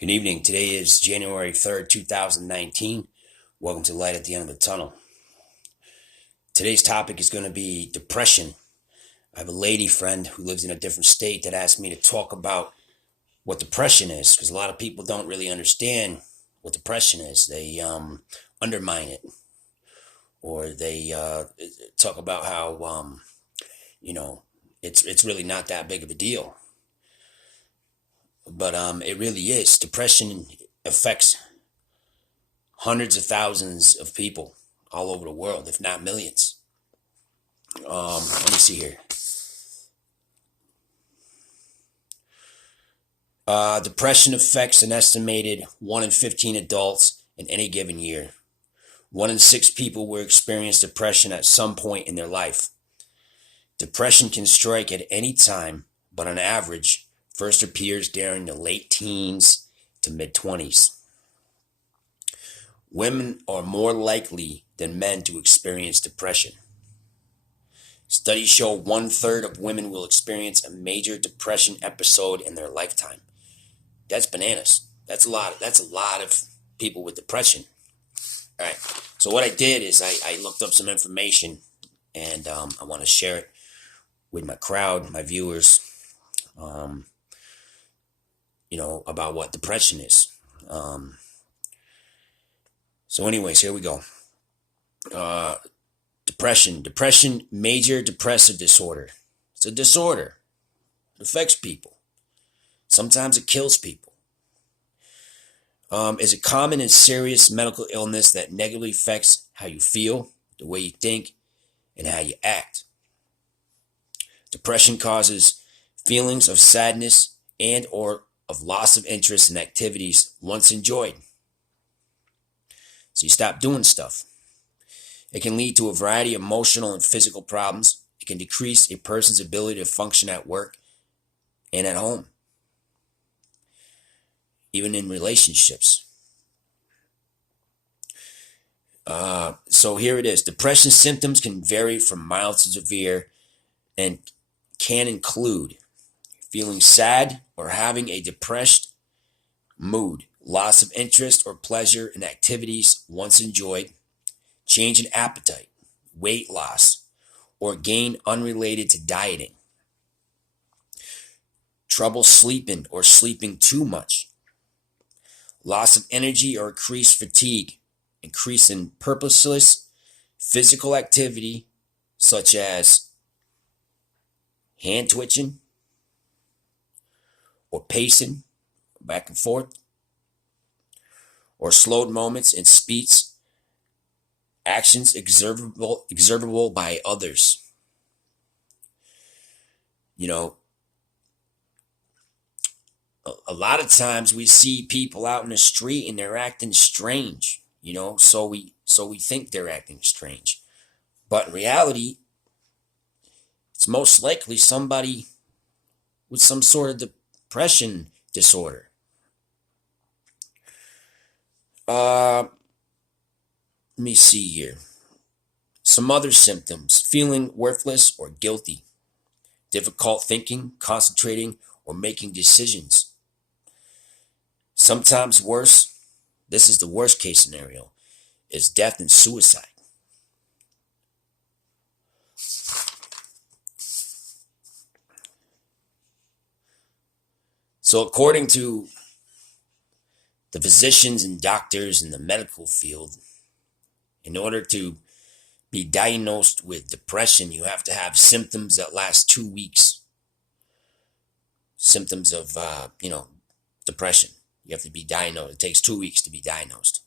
Good evening. Today is January 3rd, 2019. Welcome to Light at the End of the Tunnel. Today's topic is going to be depression. I have a lady friend who lives in a different state that asked me to talk about what depression is because a lot of people don't really understand what depression is. They undermine it, or they talk about how you know it's really not that big of a deal. But it really is. Depression affects hundreds of thousands of people all over the world, if not millions. Let me see here. Depression affects an estimated 1 in 15 adults in any given year. 1 in 6 people will experience depression at some point in their life. Depression can strike at any time, but on average, first appears during the late teens to mid-20s. Women are more likely than men to experience depression. Studies show 1/3 of women will experience a major depression episode in their lifetime. That's bananas. That's a lot. That's a lot of people with depression. All right. So what I did is I looked up some information, and I want to share it with my crowd, my viewers. About what depression is. So, anyways, here we go. Depression, major depressive disorder. It's a disorder. It affects people. Sometimes it kills people. Is a common and serious medical illness that negatively affects how you feel, the way you think, and how you act. Depression causes feelings of sadness and or of loss of interest in activities once enjoyed. So you stop doing stuff. It can lead to a variety of emotional and physical problems. It can decrease a person's ability to function at work and at home, even in relationships. So here it is. Depression symptoms can vary from mild to severe and can include feeling sad or having a depressed mood, loss of interest or pleasure in activities once enjoyed, change in appetite, weight loss, or gain unrelated to dieting, trouble sleeping or sleeping too much, loss of energy or increased fatigue, increase in purposeless physical activity such as hand twitching or pacing back and forth, or slowed moments in speech, actions observable by others. A lot of times we see people out in the street and they're acting strange, so we think they're acting strange. But in reality, it's most likely somebody with some sort of depression disorder. Let me see here. Some other symptoms: feeling worthless or guilty, difficult thinking, concentrating, or making decisions. Sometimes worse, this is the worst case scenario, is death and suicide. So according to the physicians and doctors in the medical field, in order to be diagnosed with depression, you have to have symptoms that last 2 weeks. Symptoms of, depression. You have to be diagnosed. It takes 2 weeks to be diagnosed.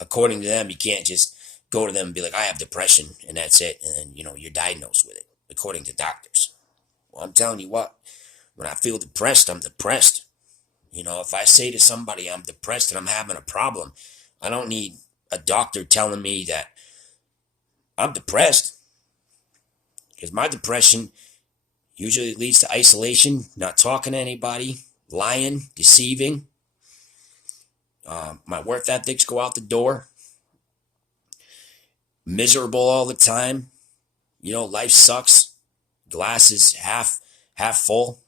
According to them, you can't just go to them and be like, I have depression, and that's it. And then, you're diagnosed with it, according to doctors. Well, I'm telling you what, when I feel depressed, I'm depressed. If I say to somebody I'm depressed and I'm having a problem, I don't need a doctor telling me that I'm depressed. Because my depression usually leads to isolation, not talking to anybody, lying, deceiving. My work ethics go out the door. Miserable all the time. Life sucks. Glass is half full.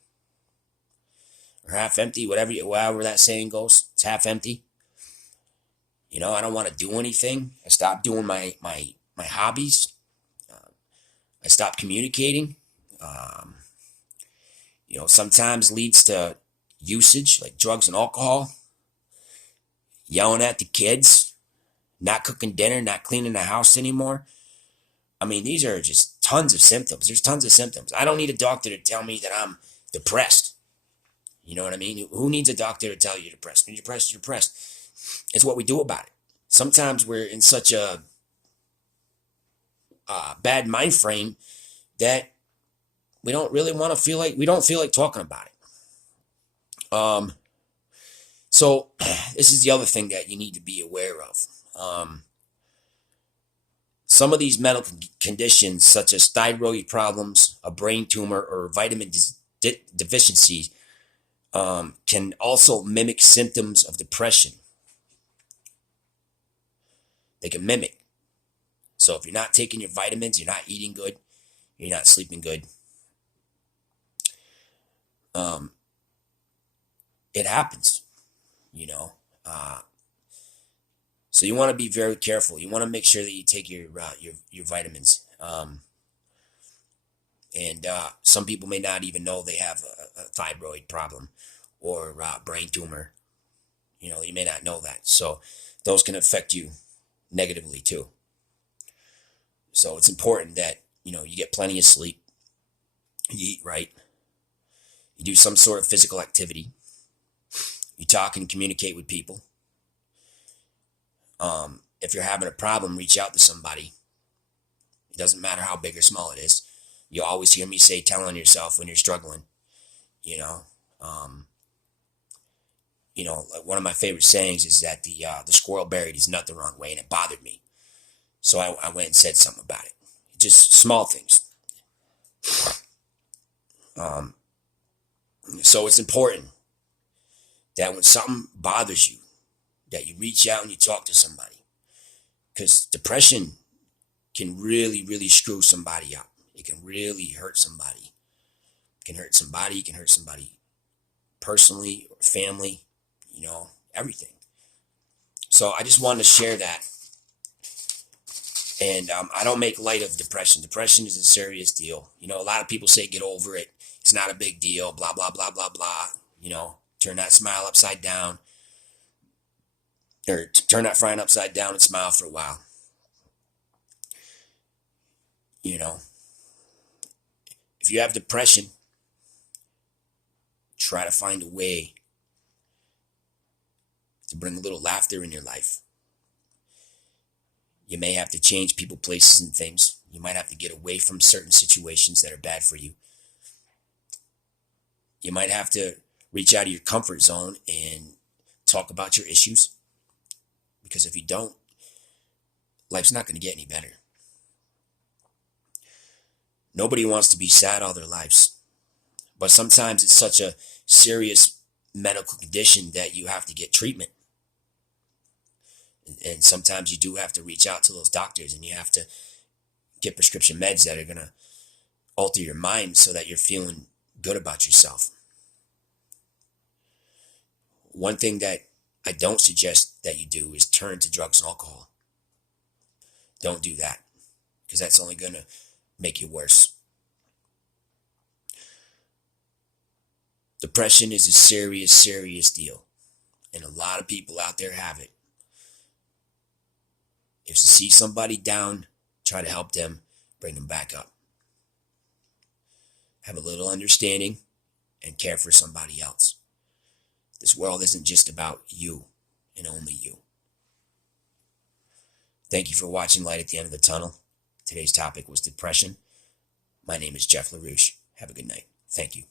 or half empty, however that saying goes. It's half empty. You know, I don't want to do anything. I stopped doing my hobbies. I stopped communicating. You know, sometimes leads to usage like drugs and alcohol, yelling at the kids, not cooking dinner, not cleaning the house anymore. I mean, these are just tons of symptoms. There's tons of symptoms. I don't need a doctor to tell me that I'm depressed. You know what I mean? Who needs a doctor to tell you you're depressed? When you're depressed, you're depressed. It's what we do about it. Sometimes we're in such a bad mind frame that we don't really want to feel like, we don't feel like talking about it. So this is the other thing that you need to be aware of. Some of these medical conditions, such as thyroid problems, a brain tumor, or vitamin deficiency, can also mimic symptoms of depression. They can mimic. So if you're not taking your vitamins, you're not eating good, you're not sleeping good, it happens, you know. So you want to be very careful. You want to make sure that you take your vitamins. And some people may not even know they have a thyroid problem or brain tumor. You know, you may not know that. So those can affect you negatively too. So it's important that, you know, you get plenty of sleep, you eat right, you do some sort of physical activity, you talk and communicate with people. If you're having a problem, reach out to somebody. It doesn't matter how big or small it is. You always hear me say, tell on yourself when you're struggling. You know, like one of my favorite sayings is that the squirrel buried his nut the wrong way, and it bothered me. So I went and said something about it. Just small things. So it's important that when something bothers you, that you reach out and you talk to somebody. Because depression can really, really screw somebody up. It can really hurt somebody. It can hurt somebody. It can hurt somebody personally or family, you know, everything. So I just wanted to share that. And I don't make light of depression. Depression is a serious deal. You know, a lot of people say get over it. It's not a big deal. Blah, blah, blah, blah, blah. You know, turn that smile upside down. Or turn that frown upside down and smile for a while. You know, if you have depression, try to find a way to bring a little laughter in your life. You may have to change people, places, and things. You might have to get away from certain situations that are bad for you. You might have to reach out of your comfort zone and talk about your issues. Because if you don't, life's not going to get any better. Nobody wants to be sad all their lives. But sometimes it's such a serious medical condition that you have to get treatment. And sometimes you do have to reach out to those doctors and you have to get prescription meds that are going to alter your mind so that you're feeling good about yourself. One thing that I don't suggest that you do is turn to drugs and alcohol. Don't do that, because that's only going to make you worse. Depression is a serious, serious deal, and a lot of people out there have it. If you see somebody down, try to help them, bring them back up. Have a little understanding and care for somebody else. This world isn't just about you and only you. Thank you for watching Light at the End of the Tunnel. Today's topic was depression. My name is Jeff LaRouche. Have a good night. Thank you.